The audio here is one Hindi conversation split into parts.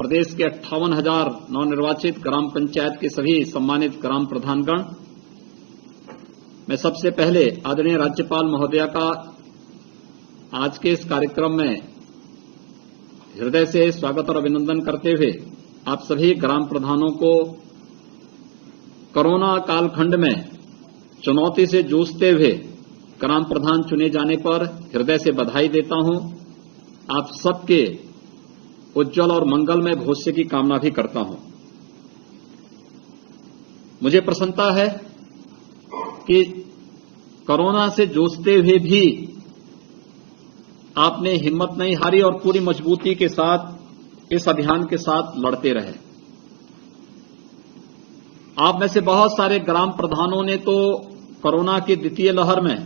प्रदेश के 58,000 नवनिर्वाचित ग्राम पंचायत के सभी सम्मानित ग्राम प्रधानगण, मैं सबसे पहले आदरणीय राज्यपाल महोदया का आज के इस कार्यक्रम में हृदय से स्वागत और अभिनंदन करते हुए आप सभी ग्राम प्रधानों को कोरोना कालखंड में चुनौती से जूझते हुए ग्राम प्रधान चुने जाने पर हृदय से बधाई देता हूं। आप सबके उज्जवल और मंगलमय भविष्य की कामना भी करता हूं। मुझे प्रसन्नता है कि कोरोना से जूझते हुए भी आपने हिम्मत नहीं हारी और पूरी मजबूती के साथ इस अभियान के साथ लड़ते रहे। आप में से बहुत सारे ग्राम प्रधानों ने तो कोरोना की द्वितीय लहर में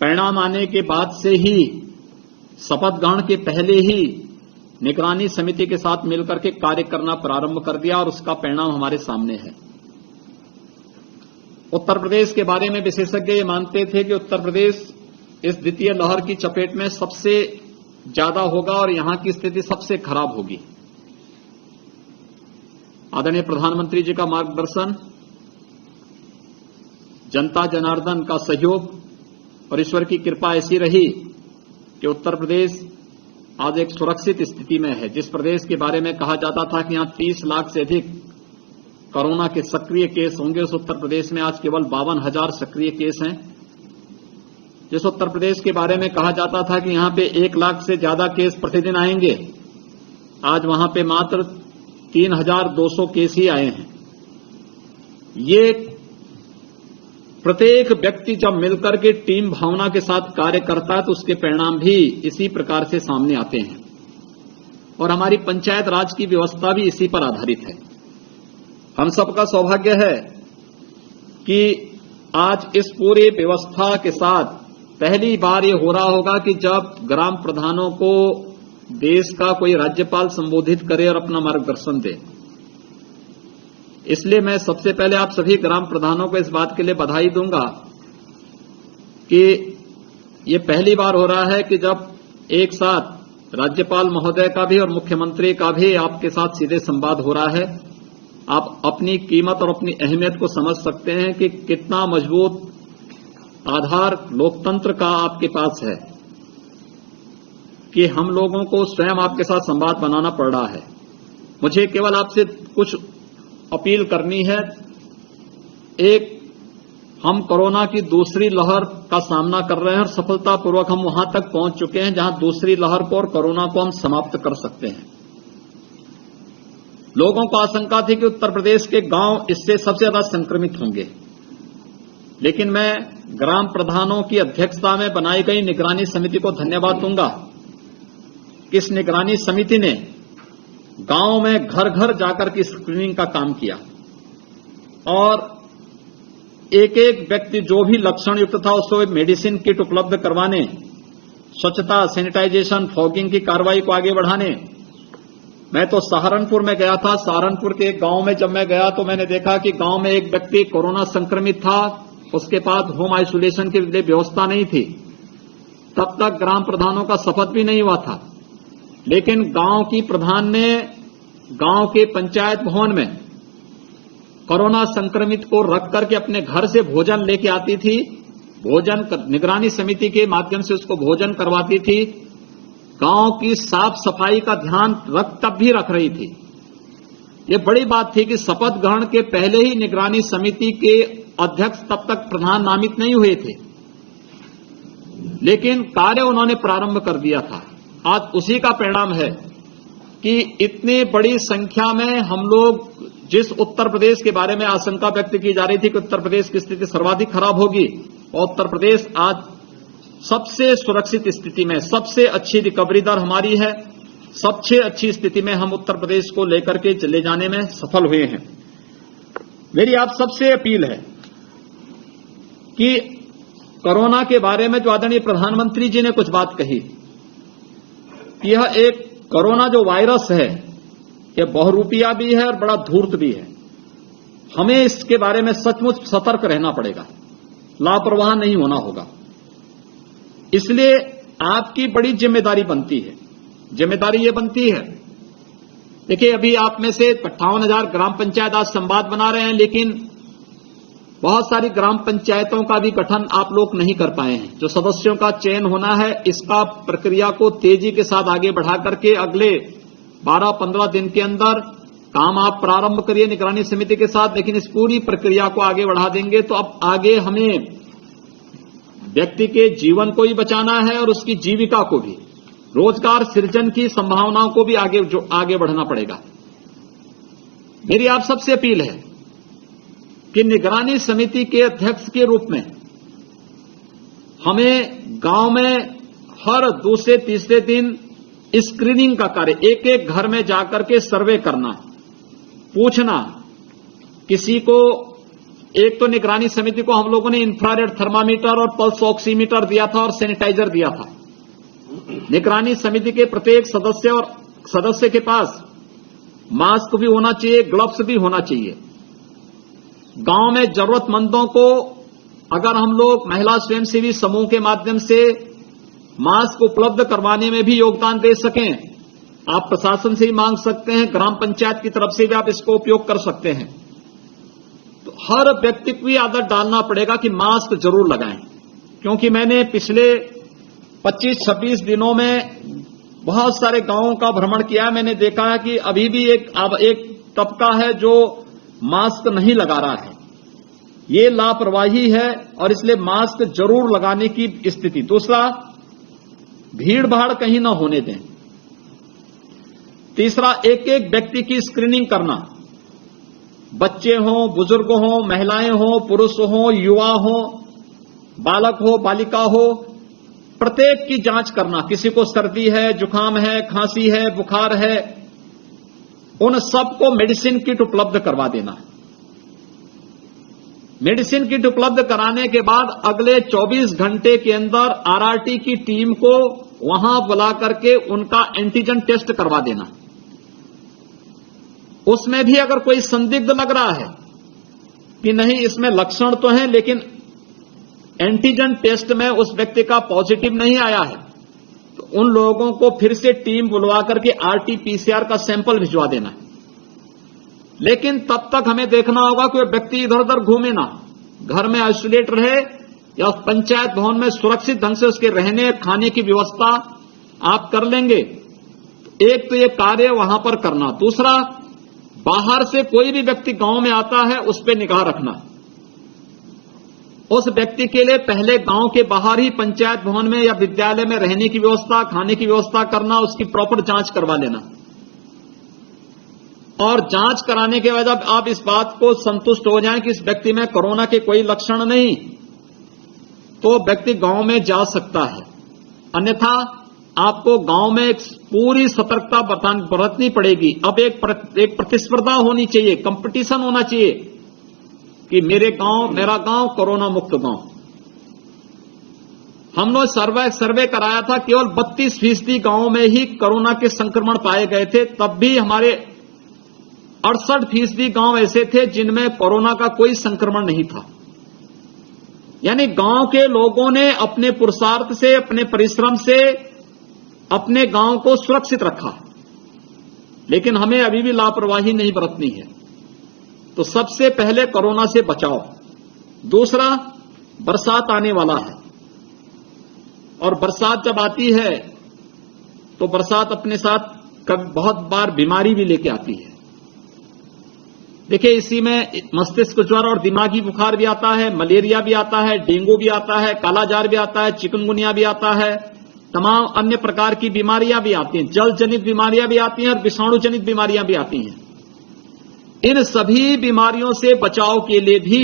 परिणाम आने के बाद से ही शपथ ग्रहण के पहले ही निगरानी समिति के साथ मिलकर के कार्य करना प्रारंभ कर दिया और उसका परिणाम हमारे सामने है। उत्तर प्रदेश के बारे में विशेषज्ञ ये मानते थे कि उत्तर प्रदेश इस द्वितीय लहर की चपेट में सबसे ज्यादा होगा और यहां की स्थिति सबसे खराब होगी। आदरणीय प्रधानमंत्री जी का मार्गदर्शन, जनता जनार्दन का सहयोग और ईश्वर की कृपा ऐसी रही कि उत्तर प्रदेश आज एक सुरक्षित स्थिति में है। जिस प्रदेश के बारे में कहा जाता था कि यहां 30 लाख से अधिक कोरोना के सक्रिय केस होंगे, उस उत्तर प्रदेश में आज केवल 52,000 सक्रिय केस हैं। जिस उत्तर प्रदेश के बारे में कहा जाता था कि यहां पे 1 लाख से ज्यादा केस प्रतिदिन आएंगे, आज वहां पे मात्र 3,200 केस ही आए हैं। ये प्रत्येक व्यक्ति जब मिलकर के टीम भावना के साथ कार्य करता है तो उसके परिणाम भी इसी प्रकार से सामने आते हैं और हमारी पंचायत राज की व्यवस्था भी इसी पर आधारित है। हम सबका सौभाग्य है कि आज इस पूरे व्यवस्था के साथ पहली बार ये हो रहा होगा कि जब ग्राम प्रधानों को देश का कोई राज्यपाल संबोधित करे और अपना मार्गदर्शन दे। इसलिए मैं सबसे पहले आप सभी ग्राम प्रधानों को इस बात के लिए बधाई दूंगा कि ये पहली बार हो रहा है कि जब एक साथ राज्यपाल महोदय का भी और मुख्यमंत्री का भी आपके साथ सीधे संवाद हो रहा है। आप अपनी कीमत और अपनी अहमियत को समझ सकते हैं कि कितना मजबूत आधार लोकतंत्र का आपके पास है कि हम लोगों को स्वयं आपके साथ संवाद बनाना पड़ रहा है। मुझे केवल आपसे कुछ अपील करनी है। एक, हम कोरोना की दूसरी लहर का सामना कर रहे हैं और सफलतापूर्वक हम वहां तक पहुंच चुके हैं जहां दूसरी लहर को और कोरोना को हम समाप्त कर सकते हैं। लोगों को आशंका थी कि उत्तर प्रदेश के गांव इससे सबसे ज्यादा संक्रमित होंगे, लेकिन मैं ग्राम प्रधानों की अध्यक्षता में बनाई गई निगरानी समिति को धन्यवाद दूंगा कि इस निगरानी समिति ने गांव में घर घर जाकर के स्क्रीनिंग का काम किया और एक एक व्यक्ति जो भी लक्षण युक्त था उसको मेडिसिन किट उपलब्ध करवाने, स्वच्छता, सैनिटाइजेशन, फॉगिंग की कार्रवाई को आगे बढ़ाने। मैं तो सहारनपुर में गया था। सहारनपुर के एक गांव में जब मैं गया तो मैंने देखा कि गांव में एक व्यक्ति कोरोना संक्रमित था, उसके पास होम आइसोलेशन की व्यवस्था नहीं थी। तब तक ग्राम प्रधानों का शपथ भी नहीं हुआ था, लेकिन गांव की प्रधान ने गांव के पंचायत भवन में कोरोना संक्रमित को रख करके अपने घर से भोजन लेके आती थी। भोजन निगरानी समिति के माध्यम से उसको भोजन करवाती थी। गांव की साफ सफाई का ध्यान तब भी रख रही थी। ये बड़ी बात थी कि शपथ ग्रहण के पहले ही निगरानी समिति के अध्यक्ष तब तक प्रधान नामित नहीं हुए थे, लेकिन कार्य उन्होंने प्रारंभ कर दिया था। आज उसी का परिणाम है कि इतनी बड़ी संख्या में हम लोग, जिस उत्तर प्रदेश के बारे में आशंका व्यक्त की जा रही थी कि उत्तर प्रदेश की स्थिति सर्वाधिक खराब होगी, और उत्तर प्रदेश आज सबसे सुरक्षित स्थिति में, सबसे अच्छी रिकवरी दर हमारी है, सबसे अच्छी स्थिति में हम उत्तर प्रदेश को लेकर के चले जाने में सफल हुए हैं। मेरी आप सबसे अपील है कि कोरोना के बारे में जो आदरणीय प्रधानमंत्री जी ने कुछ बात कही, यह एक कोरोना जो वायरस है यह बहुरूपिया भी है और बड़ा धूर्त भी है। हमें इसके बारे में सचमुच सतर्क रहना पड़ेगा, लापरवाह नहीं होना होगा। इसलिए आपकी बड़ी जिम्मेदारी बनती है। जिम्मेदारी ये बनती है। देखिए, अभी आप में से 58,000 ग्राम पंचायत आज संवाद बना रहे हैं, लेकिन बहुत सारी ग्राम पंचायतों का भी गठन आप लोग नहीं कर पाए हैं। जो सदस्यों का चयन होना है, इसका प्रक्रिया को तेजी के साथ आगे बढ़ा करके अगले 12-15 दिन के अंदर काम आप प्रारंभ करिए निगरानी समिति के साथ, लेकिन इस पूरी प्रक्रिया को आगे बढ़ा देंगे तो अब आगे हमें व्यक्ति के जीवन को ही बचाना है और उसकी जीविका को भी, रोजगार सृजन की संभावनाओं को भी आगे बढ़ना पड़ेगा। मेरी आप सबसे अपील है कि निगरानी समिति के अध्यक्ष के रूप में हमें गांव में हर दूसरे तीसरे दिन स्क्रीनिंग का कार्य, एक एक घर में जाकर के सर्वे करना, पूछना किसी को। एक तो निगरानी समिति को हम लोगों ने इंफ्रारेड थर्मामीटर और पल्स ऑक्सीमीटर दिया था और सैनिटाइजर दिया था। निगरानी समिति के प्रत्येक सदस्य के पास मास्क भी होना चाहिए, ग्लव्स भी होना चाहिए। गांव में जरूरतमंदों को अगर हम लोग महिला स्वयंसेवी समूह के माध्यम से मास्क उपलब्ध करवाने में भी योगदान दे सकें, आप प्रशासन से ही मांग सकते हैं, ग्राम पंचायत की तरफ से भी आप इसको उपयोग कर सकते हैं। तो हर व्यक्ति को आदत डालना पड़ेगा कि मास्क जरूर लगाएं, क्योंकि मैंने पिछले 25-26 दिनों में बहुत सारे गांवों का भ्रमण किया। मैंने देखा है कि अभी भी एक तबका है जो मास्क नहीं लगा रहा है। ये लापरवाही है और इसलिए मास्क जरूर लगाने की स्थिति। दूसरा, भीड़ भाड़ कहीं न होने दें। तीसरा, एक एक व्यक्ति की स्क्रीनिंग करना, बच्चे हों, बुजुर्ग हों, महिलाएं हों, पुरुष हों, युवा हों, बालक हो, बालिका हो, प्रत्येक की जांच करना। किसी को सर्दी है, जुकाम है, खांसी है, बुखार है, उन सबको मेडिसिन किट उपलब्ध करवा देना। मेडिसिन किट उपलब्ध कराने के बाद अगले 24 घंटे के अंदर आरआरटी की टीम को वहां बुला करके उनका एंटीजन टेस्ट करवा देना। उसमें भी अगर कोई संदिग्ध लग रहा है कि नहीं इसमें लक्षण तो हैं लेकिन एंटीजन टेस्ट में उस व्यक्ति का पॉजिटिव नहीं आया है, तो उन लोगों को फिर से टीम बुलवा करके आरटी-पीसीआर का सैंपल भिजवा देना है। लेकिन तब तक हमें देखना होगा कि व्यक्ति इधर उधर घूमे ना, घर में आइसोलेट रहे या पंचायत भवन में सुरक्षित ढंग से उसके रहने खाने की व्यवस्था आप कर लेंगे। एक तो ये कार्य वहां पर करना। दूसरा, बाहर से कोई भी व्यक्ति गांव में आता है उस पर निगाह रखना। उस व्यक्ति के लिए पहले गांव के बाहर ही पंचायत भवन में या विद्यालय में रहने की व्यवस्था, खाने की व्यवस्था करना, उसकी प्रॉपर जांच करवा लेना। और जांच कराने के बाद जब आप इस बात को संतुष्ट हो जाएं कि इस व्यक्ति में कोरोना के कोई लक्षण नहीं, तो व्यक्ति गांव में जा सकता है। अन्यथा आपको गांव में पूरी सतर्कता बरतनी पड़ेगी। अब एक प्रतिस्पर्धा होनी चाहिए, कंपटीशन होना चाहिए कि मेरा गांव कोरोना मुक्त गांव। हमने सर्वे कराया था, केवल 32% गांवों में ही कोरोना के संक्रमण पाए गए थे। तब भी हमारे 68% गांव ऐसे थे जिनमें कोरोना का कोई संक्रमण नहीं था। यानी गांव के लोगों ने अपने पुरुषार्थ से, अपने परिश्रम से अपने गांव को सुरक्षित रखा। लेकिन हमें अभी भी लापरवाही नहीं बरतनी है। तो सबसे पहले कोरोना से बचाओ। दूसरा, बरसात आने वाला है और बरसात जब आती है तो बरसात अपने साथ बहुत बार बीमारी भी लेके आती है। देखिए, इसी में मस्तिष्क ज्वर और दिमागी बुखार भी आता है, मलेरिया भी आता है, डेंगू भी आता है, कालाजार भी आता है, चिकनगुनिया भी आता है, तमाम अन्य प्रकार की बीमारियां भी आती हैं, जल जनित बीमारियां भी आती हैं और विषाणु जनित बीमारियां भी आती हैं। इन सभी बीमारियों से बचाव के लिए भी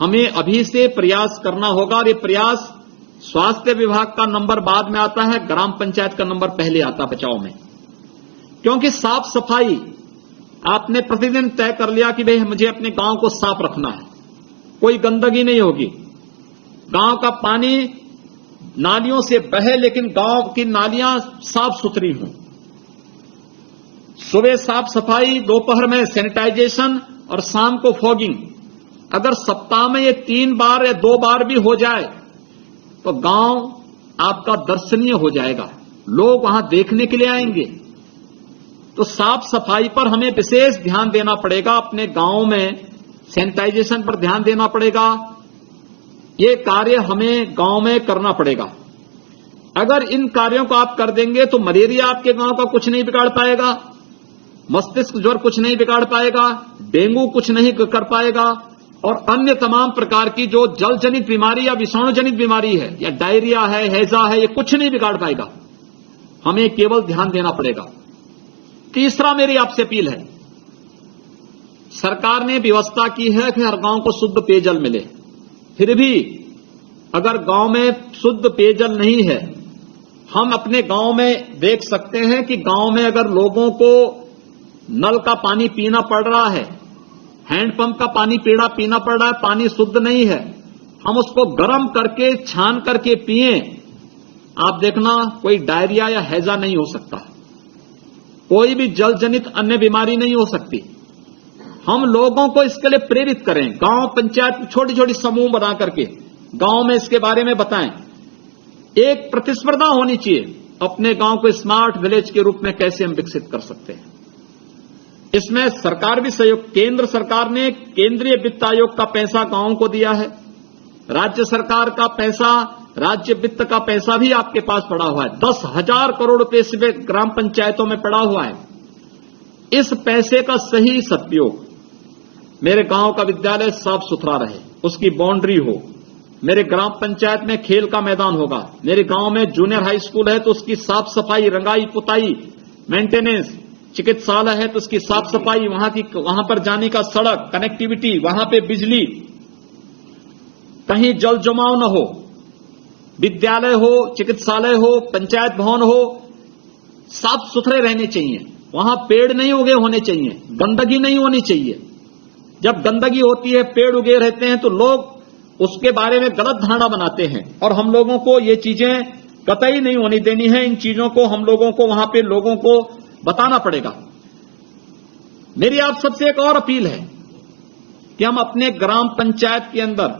हमें अभी से प्रयास करना होगा। और ये प्रयास स्वास्थ्य विभाग का नंबर बाद में आता है, ग्राम पंचायत का नंबर पहले आता है बचाव में। क्योंकि साफ सफाई आपने प्रतिदिन तय कर लिया कि भाई मुझे अपने गांव को साफ रखना है, कोई गंदगी नहीं होगी, गांव का पानी नालियों से बहे लेकिन गांव की नालियां साफ सुथरी हों, सुबह साफ सफाई, दोपहर में सैनिटाइजेशन और शाम को फॉगिंग। अगर सप्ताह में ये 3 बार या 2 बार भी हो जाए तो गांव आपका दर्शनीय हो जाएगा। लोग वहां देखने के लिए आएंगे। तो साफ सफाई पर हमें विशेष ध्यान देना पड़ेगा, अपने गांव में सैनिटाइजेशन पर ध्यान देना पड़ेगा। ये कार्य हमें गांव में करना पड़ेगा। अगर इन कार्यों को आप कर देंगे तो मलेरिया आपके गांव का कुछ नहीं बिगाड़ पाएगा, मस्तिष्क ज्वर कुछ नहीं बिगाड़ पाएगा, डेंगू कुछ नहीं कर पाएगा, और अन्य तमाम प्रकार की जो जल जनित बीमारी या विषाणु जनित बीमारी है या डायरिया है, हैजा है, ये कुछ नहीं बिगाड़ पाएगा। हमें केवल ध्यान देना पड़ेगा। तीसरा मेरी आपसे अपील है, सरकार ने व्यवस्था की है कि हर गांव को शुद्ध पेयजल मिले, फिर भी अगर गांव में शुद्ध पेयजल नहीं है, हम अपने गांव में देख सकते हैं कि गांव में अगर लोगों को नल का पानी पीना पड़ रहा है, हैंडपंप का पानी पीना पड़ रहा है, पानी शुद्ध नहीं है, हम उसको गर्म करके छान करके पिए, आप देखना कोई डायरिया या हैजा नहीं हो सकता, कोई भी जल जनित अन्य बीमारी नहीं हो सकती। हम लोगों को इसके लिए प्रेरित करें, गांव पंचायत छोटी छोटी समूह बना करके गांव में इसके बारे में बताएं। एक प्रतिस्पर्धा होनी चाहिए, अपने गांव को स्मार्ट विलेज के रूप में कैसे हम विकसित कर सकते हैं। इसमें सरकार भी सहयोग, केंद्र सरकार ने केंद्रीय वित्त आयोग का पैसा गांवों को दिया है, राज्य सरकार का पैसा, राज्य वित्त का पैसा भी आपके पास पड़ा हुआ है, 10,000 करोड़ रुपए इस ग्राम पंचायतों में पड़ा हुआ है। इस पैसे का सही सदुपयोग, मेरे गांव का विद्यालय साफ सुथरा रहे, उसकी बाउंड्री हो, मेरे ग्राम पंचायत में खेल का मैदान होगा, मेरे गांव में जूनियर हाई स्कूल है तो उसकी साफ सफाई, रंगाई पुताई, मेंटेनेंस, चिकित्सालय है तो उसकी साफ सफाई, वहां पर जाने का सड़क, कनेक्टिविटी, वहां पे बिजली, कहीं जल जमाव न हो, विद्यालय हो, चिकित्सालय हो, पंचायत भवन हो, साफ सुथरे रहने चाहिए, वहां पेड़ नहीं उगे होने चाहिए, गंदगी नहीं होनी चाहिए। जब गंदगी होती है, पेड़ उगे रहते हैं तो लोग उसके बारे में गलत धारणा बनाते हैं, और हम लोगों को ये चीजें कतई नहीं होनी देनी है। इन चीजों को हम लोगों को वहां पे लोगों को बताना पड़ेगा। मेरी आप सबसे एक और अपील है कि हम अपने ग्राम पंचायत के अंदर,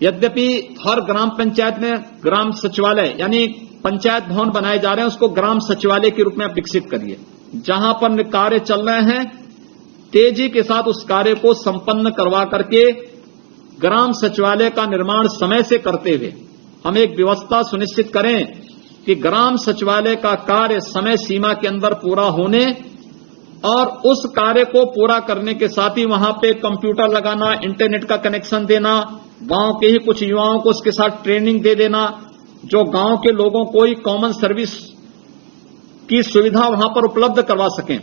यद्यपि हर ग्राम पंचायत में ग्राम सचिवालय यानी पंचायत भवन बनाए जा रहे हैं, उसको ग्राम सचिवालय के रूप में आप विकसित करिए। जहां पर कार्य चल रहे हैं, तेजी के साथ उस कार्य को संपन्न करवा करके ग्राम सचिवालय का निर्माण समय से करते हुए हम एक व्यवस्था सुनिश्चित करें कि ग्राम सचिवालय का कार्य समय सीमा के अंदर पूरा होने, और उस कार्य को पूरा करने के साथ ही वहां पे कंप्यूटर लगाना, इंटरनेट का कनेक्शन देना, गांव के ही कुछ युवाओं को उसके साथ ट्रेनिंग दे देना, जो गांव के लोगों को ही कॉमन सर्विस की सुविधा वहां पर उपलब्ध करवा सकें।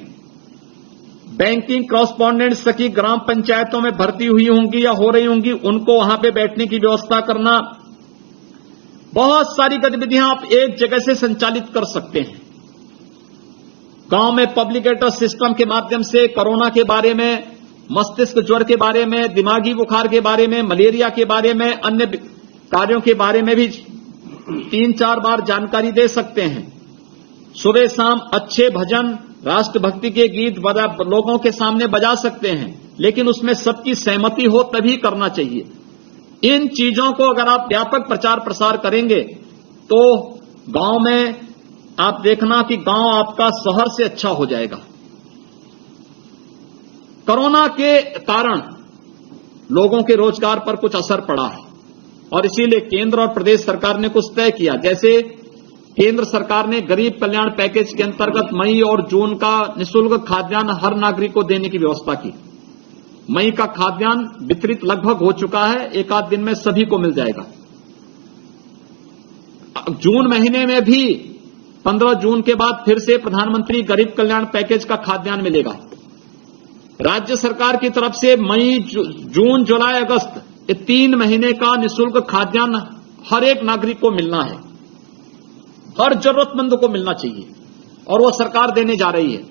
बैंकिंग कॉरेस्पॉन्डेंट सखी ग्राम पंचायतों में भर्ती हुई होंगी या हो रही होंगी, उनको वहां पे बैठने की व्यवस्था करना। बहुत सारी गतिविधियां आप एक जगह से संचालित कर सकते हैं। गांव में पब्लिक एड्रेस सिस्टम के माध्यम से कोरोना के बारे में, मस्तिष्क ज्वर के बारे में, दिमागी बुखार के बारे में, मलेरिया के बारे में, अन्य कार्यों के बारे में भी 3-4 बार जानकारी दे सकते हैं। सुबह शाम अच्छे भजन, राष्ट्रभक्ति के गीत लोगों के सामने बजा सकते हैं, लेकिन उसमें सबकी सहमति हो तभी करना चाहिए। इन चीजों को अगर आप व्यापक प्रचार प्रसार करेंगे तो गांव में आप देखना कि गांव आपका शहर से अच्छा हो जाएगा। कोरोना के कारण लोगों के रोजगार पर कुछ असर पड़ा है, और इसीलिए केंद्र और प्रदेश सरकार ने कुछ तय किया। जैसे केंद्र सरकार ने गरीब कल्याण पैकेज के अंतर्गत मई और जून का निःशुल्क खाद्यान्न हर नागरिक को देने की व्यवस्था की। मई का खाद्यान्न वितरित लगभग हो चुका है, एक आध दिन में सभी को मिल जाएगा। जून महीने में भी 15 जून के बाद फिर से प्रधानमंत्री गरीब कल्याण पैकेज का खाद्यान्न मिलेगा। राज्य सरकार की तरफ से मई, जून, जुलाई, अगस्त, ये 3 महीने का निःशुल्क खाद्यान्न हर एक नागरिक को मिलना है, हर जरूरतमंद को मिलना चाहिए, और वो सरकार देने जा रही है।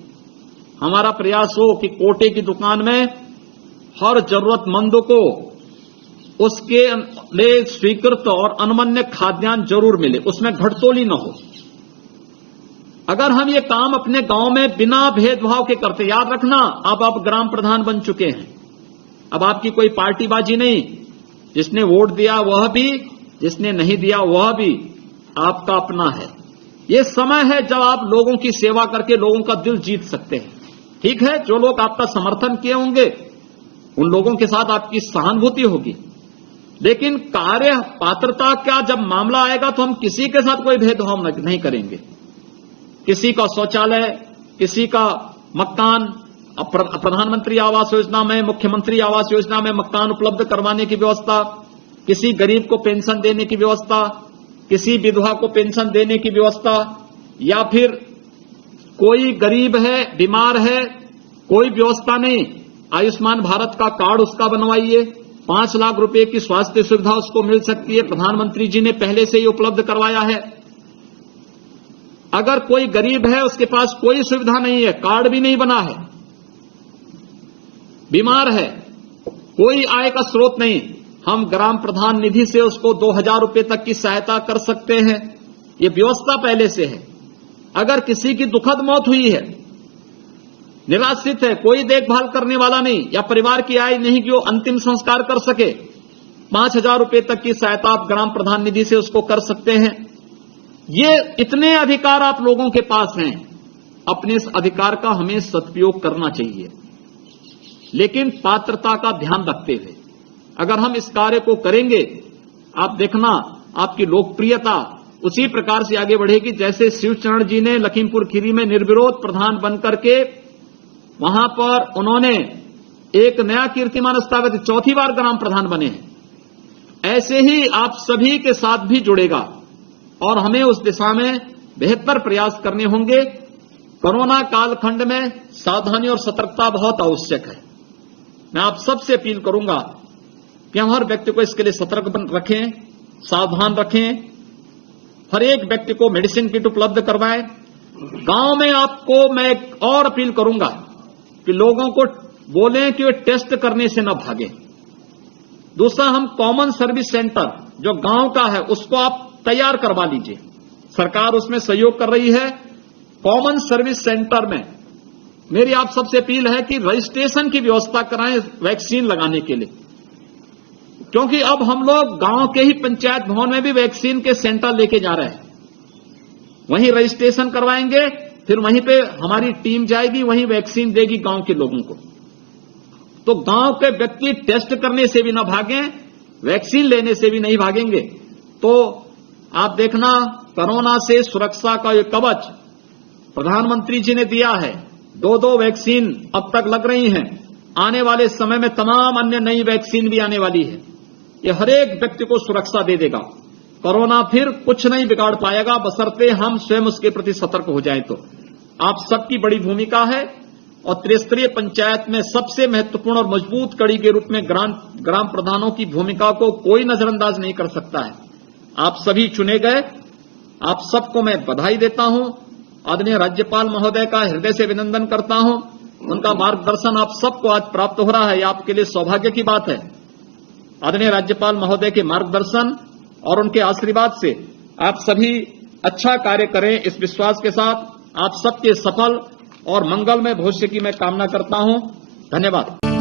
हमारा प्रयास हो कि कोटे की दुकान में हर जरूरतमंद को उसके लिए स्वीकृत और अनमन्य खाद्यान्न जरूर मिले, उसमें घटतोली न हो। अगर हम ये काम अपने गांव में बिना भेदभाव के करते, याद रखना अब आप ग्राम प्रधान बन चुके हैं, अब आपकी कोई पार्टीबाजी नहीं, जिसने वोट दिया वह भी, जिसने नहीं दिया वह भी आपका अपना है। ये समय है जब आप लोगों की सेवा करके लोगों का दिल जीत सकते हैं। ठीक है, जो लोग आपका समर्थन किए होंगे उन लोगों के साथ आपकी सहानुभूति होगी, लेकिन कार्य पात्रता का जब मामला आएगा तो हम किसी के साथ कोई भेदभाव नहीं करेंगे। किसी का शौचालय, किसी का मकान, प्रधानमंत्री आवास योजना में, मुख्यमंत्री आवास योजना में मकान उपलब्ध करवाने की व्यवस्था, किसी गरीब को पेंशन देने की व्यवस्था, किसी विधवा को पेंशन देने की व्यवस्था, या फिर कोई गरीब है, बीमार है, कोई व्यवस्था नहीं, आयुष्मान भारत का कार्ड उसका बनवाइए, 5 लाख रुपए की स्वास्थ्य सुविधा उसको मिल सकती है, प्रधानमंत्री जी ने पहले से ही उपलब्ध करवाया है। अगर कोई गरीब है, उसके पास कोई सुविधा नहीं है, कार्ड भी नहीं बना है, बीमार है, कोई आय का स्रोत नहीं, हम ग्राम प्रधान निधि से उसको 2000 रुपए तक की सहायता कर सकते हैं। ये व्यवस्था पहले से है। अगर किसी की दुखद मौत हुई है, निराश्रित है, कोई देखभाल करने वाला नहीं, या परिवार की आय नहीं कि वो अंतिम संस्कार कर सके, 5000 रुपए तक की सहायता आप ग्राम प्रधान निधि से उसको कर सकते हैं। ये इतने अधिकार आप लोगों के पास हैं, अपने इस अधिकार का हमें सदुपयोग करना चाहिए, लेकिन पात्रता का ध्यान रखते हुए। अगर हम इस कार्य को करेंगे, आप देखना आपकी लोकप्रियता उसी प्रकार से आगे बढ़ेगी जैसे शिवचरण जी ने लखीमपुर खीरी में निर्विरोध प्रधान बनकर के वहां पर उन्होंने एक नया कीर्तिमान स्थापित, 4थी बार ग्राम प्रधान बने हैं। ऐसे ही आप सभी के साथ भी जुड़ेगा और हमें उस दिशा में बेहतर प्रयास करने होंगे। कोरोना कालखंड में सावधानी और सतर्कता बहुत आवश्यक है। मैं आप सबसे अपील करूंगा कि हम हर व्यक्ति को इसके लिए सतर्क रखें, सावधान रखें, हर एक व्यक्ति को मेडिसिन किट उपलब्ध करवाएं। गांव में आपको मैं एक और अपील करूंगा कि लोगों को बोलें कि वे टेस्ट करने से न भागें। दूसरा, हम कॉमन सर्विस सेंटर जो गांव का है उसको आप तैयार करवा लीजिए, सरकार उसमें सहयोग कर रही है। कॉमन सर्विस सेंटर में मेरी आप सबसे अपील है कि रजिस्ट्रेशन की व्यवस्था कराएं वैक्सीन लगाने के लिए, क्योंकि अब हम लोग गांव के ही पंचायत भवन में भी वैक्सीन के सेंटर लेके जा रहे हैं। वहीं रजिस्ट्रेशन करवाएंगे, फिर वहीं पे हमारी टीम जाएगी, वहीं वैक्सीन देगी गांव के लोगों को। तो गांव के व्यक्ति टेस्ट करने से भी ना भागें, वैक्सीन लेने से भी नहीं भागेंगे। तो आप देखना, कोरोना से सुरक्षा का ये कवच प्रधानमंत्री जी ने दिया है। 2 वैक्सीन अब तक लग रही हैं, आने वाले समय में तमाम अन्य नई वैक्सीन भी आने वाली है। ये हर एक व्यक्ति को सुरक्षा दे देगा। कोरोना फिर कुछ नहीं बिगाड़ पाएगा, बशर्ते हम स्वयं उसके प्रति सतर्क हो जाएं। तो आप सबकी बड़ी भूमिका है और त्रिस्तरीय पंचायत में सबसे महत्वपूर्ण और मजबूत कड़ी के रूप में ग्राम प्रधानों की भूमिका को कोई नजरअंदाज नहीं कर सकता है। आप सभी चुने गए, आप सबको मैं बधाई देता हूं। आदरणीय राज्यपाल महोदय का हृदय से अभिनंदन करता हूं। उनका मार्गदर्शन आप सबको आज प्राप्त हो रहा है, ये आपके लिए सौभाग्य की बात है। आदरणीय राज्यपाल महोदय के मार्गदर्शन और उनके आशीर्वाद से आप सभी अच्छा कार्य करें, इस विश्वास के साथ आप सबके सफल और मंगलमय भविष्य की मैं कामना करता हूं। धन्यवाद।